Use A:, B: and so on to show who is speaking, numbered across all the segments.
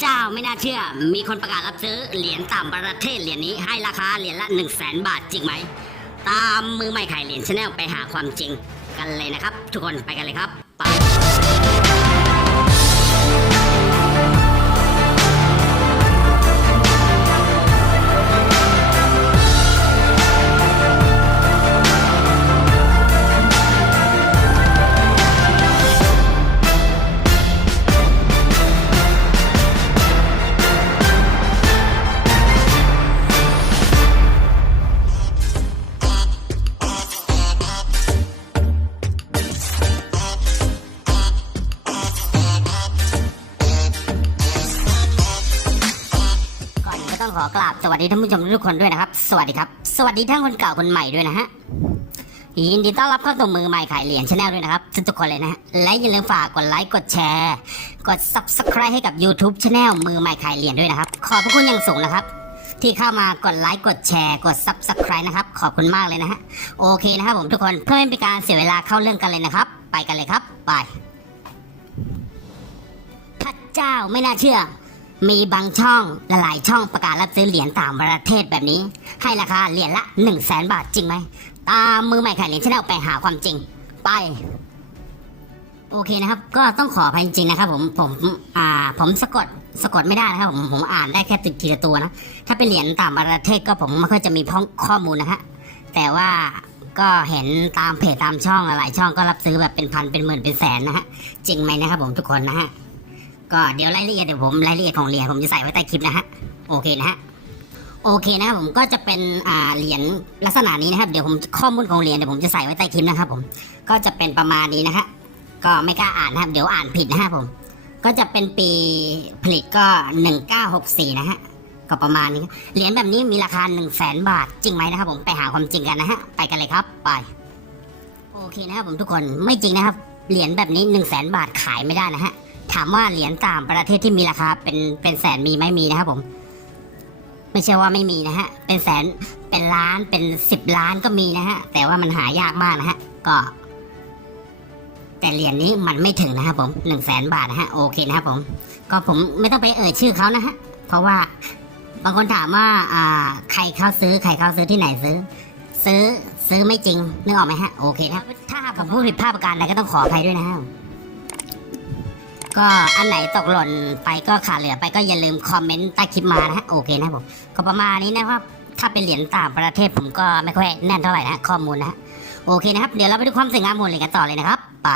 A: เจ้าไม่น่าเชื่อ มีคนประกาศรับซื้อเหรียญต่างประเทศเหรียญนี้ให้ราคาเหรียญละ1 0 0 0 0แบาทจริงไหม ตามมือไม่ขายเหรียญชาแนลไปหาความจริงกันเลยนะครับ ทุกคนไปกันเลยครับไป อนอื่นก็ต้องขอกราบสวัสดีท่านผู้ชมทุกคนด้วยนะครับ สวัสดีครับ สวัสดีทั้งคนเก่าคนใหม่ด้วยนะฮะ ยินดีต้อนรับเข้าสู่มือใหม่ขายเหรียญชาแนลด้วยนะครับ ทุกๆคนเลยนะฮะ และอย่าลืมฝากกดไลค์ กดแชร์ กด subscribe ให้กับ YouTube Channel มือใหม่ขายเหรียญด้วยนะครับ ขอบพระคุณอย่างสูงนะครับ ที่เข้ามากดไลค์ กดแชร์ กด subscribe นะครับ ขอบคุณมากเลยนะฮะ โอเคนะครับผมทุกคน เพื่อไม่เป็นการเสียเวลาเข้าเรื่องกันเลยนะครับ ไปกันเลยครับ ไป พระเจ้าไม่น่าเชื่อ มีบางช่องหลายๆช่องประกาศรับซื้อเหรียญต่างประเทศแบบนี้ ให้ราคาเหรียญละ 1 0 0 0 0แบาทจริงไหม ตามมือใหม่ขายเหรียญชาแนลไปหาความจริง ไป โอเคนะครับ ก็ต้องขออภัยจริงๆนะครับผมผมอ่าผมสะกดสะกดไม่ได้นะครับผมผมอ่านได้แค่ทีละตัวนะ ถ้าเป็นเหรียญต่างประเทศก็ผมไม่ค่อยจะมีพ้องข้อมูลนะฮะแต่ว่าก็เห็นตามเพจตามช่องหลายช่องก็รับซื้อแบบเป็นพันเป็นหมื่นเป็นแสนนะฮะจริงไหมนะครับผมทุกคนนะฮะ ก็เดี๋ยวรายละเอียดเดี๋ยวผมรายละเอียดของเหรียญผมจะใส่ไว้ใต้คลิปนะฮะโอเคนะฮะโอเคนะครับผมก็จะเป็นอ่าเหรียญลักษณะนี้นะครับเดี๋ยวผมข้อมูลของเหรียญเดี๋ยวผมจะใส่ไว้ใต้คลิปนะครับผมก็จะเป็นประมาณนี้นะฮะก็ไม่กล้าอ่านนะครับ เดี๋ยวอ่านผิดนะฮะผม ก็จะเป็นปีผลิตก็ 1964 นะฮะก็ประมาณนี้เหรียญแบบนี้มีราคา1 0 0 0 0แบาทจริงไหมนะครับผมไปหาความจริงกันนะฮะไปกันเลยครับไปโอเคนะครับผมทุกคนไม่จริงนะครับเหรียญแบบนี้1 0 0 0 0แบาทขายไม่ได้นะฮะ ถามว่าเหรียญต่างประเทศที่มีราคาเป็นเป็นแสนมีไหมมีนะครับผม ไม่ใช่ว่าไม่มีนะฮะ เป็นแสนเป็นล้านเป็นสิบล้านก็มีนะฮะ แต่ว่ามันหายากมากนะฮะ ก็ แต่เหรียญนี้มันไม่ถึงนะครับผมหนึ่งแสนบาทนะฮะโอเคนะครับผม ก็ผมไม่ต้องไปเอ่ยชื่อเขานะฮะ เพราะว่าบางคนถามว่า อ่า ใครเข้าซื้อใครเข้าซื้อที่ไหนซื้อ ซื้อซื้อไม่จริงนึกออกไหมฮะโอเคนะถ้าผมพูดผิดพลาดประการใดก็ต้องขออภัยด้วยนะฮะ ก็อันไหนตกหล่นไปก็ขาดเหลือไปก็อย่าลืมคอมเมนต์ใต้คลิปมานะฮะโอเคนะครับผมก็ประมาณนี้นะครับ ถ้าเป็นเหรียญต่างประเทศผมก็ไม่ค่อยแน่นเท่าไหร่นะข้อมูลนะฮะโอเคนะครับ เดี๋ยวเราไปดูความสวยงามของเหรียญกันต่อเลยนะครับไป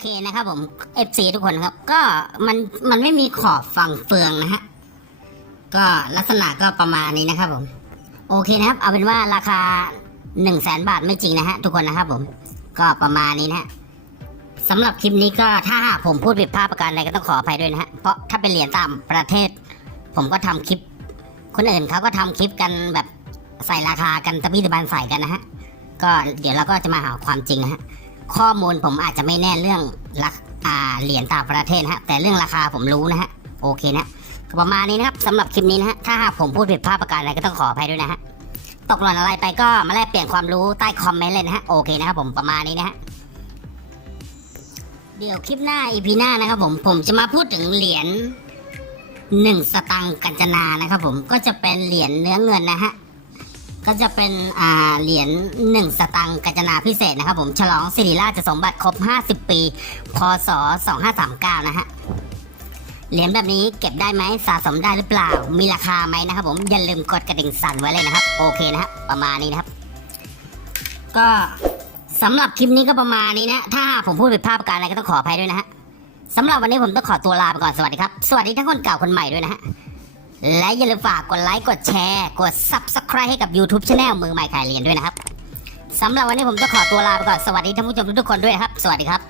A: เคนะครับผม FC ทุกคนครับ ก็มันมันไม่มีขอบฝั่งเฟืองนะฮะ ก็ลักษณะก็ประมาณนี้นะครับผม โอเคนะครับ เอาเป็นว่าราคา1นึ่งแสนบาทไม่จริงนะฮะทุกคนนะครับผม ก็ประมาณนี้นะฮะสำหรับคลิปนี้ก็ถ้าหากผมพูดผิดพลาดประการใดก็ต้องขออภัยด้วยนะฮะ เพราะถ้าเป็นเหรียญต่างประเทศ ผมก็ทำคลิป คนอื่นเขาก็ทำคลิปกันแบบใส่ราคากันตะบี้ตะบันใส่กันนะฮะ ก็เดี๋ยวเราก็จะมาหาความจริงนะฮะ ข้อมูลผมอาจจะไม่แน่เรื่องราคอ่าเหรียญต่างประเทศฮะแต่เรื่องราคาผมรู้นะฮะโอเคนะก็ประมาณนี้นะครับสำหรับคลิปนี้นะฮะถ้าหากผมพูดผิดพลาดประการอะไรก็ต้องขออภัยด้วยนะฮะตกหล่นอะไรไปก็มาแลกเปลี่ยนความรู้ใต้คอมเมนต์เลยนะฮะโอเคนะครับผมประมาณนี้นะฮะเดี๋ยวคลิปหน้าอีพีหน้านะครับผมผมจะมาพูดถึงเหรียญหนึ่งสตังกัญจนานะครับผมก็จะเป็นเหรียญเนื้อเงินนะฮะ ก็จะเป็นเหรียญหนึ่งสตังกัจนาพิเศษนะครับผมฉลองสิริราชสมบัติครบ 50 ปี พศ 2539 นะฮะเหรียญแบบนี้เก็บได้ไหมสะสมได้หรือเปล่า มีราคาไหมนะครับผมอย่าลืมกดกระดิ่งสั่นไว้เลยนะครับ โอเคนะครับประมาณนี้นะครับ ก็สำหรับคลิปนี้ก็ประมาณนี้นะ ถ้าผมพูดผิดพลาดประการอะไรก็ต้องขออภัยด้วยนะฮะสำหรับวันนี้ผมต้องขอตัวลาไปก่อนสวัสดีครับ สวัสดีทั้งคนเก่าคนใหม่ด้วยนะฮะ และอย่าลืมฝากกดไลค์กดแชร์ กด Subscribe ให้กับ YouTube Channel มือใหม่ขายเรียนด้วยนะครับสำหรับวันนี้ผมจะขอตัวลาไปก่อน สวัสดีท่านผู้ชมทุกคนด้วยครับ สวัสดีครับ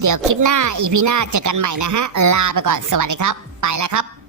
A: เดี๋ยวคลิปหน้าอีพีหน้าเจอกันใหม่นะฮะ ลาไปก่อน สวัสดีครับ ไปแล้วครับ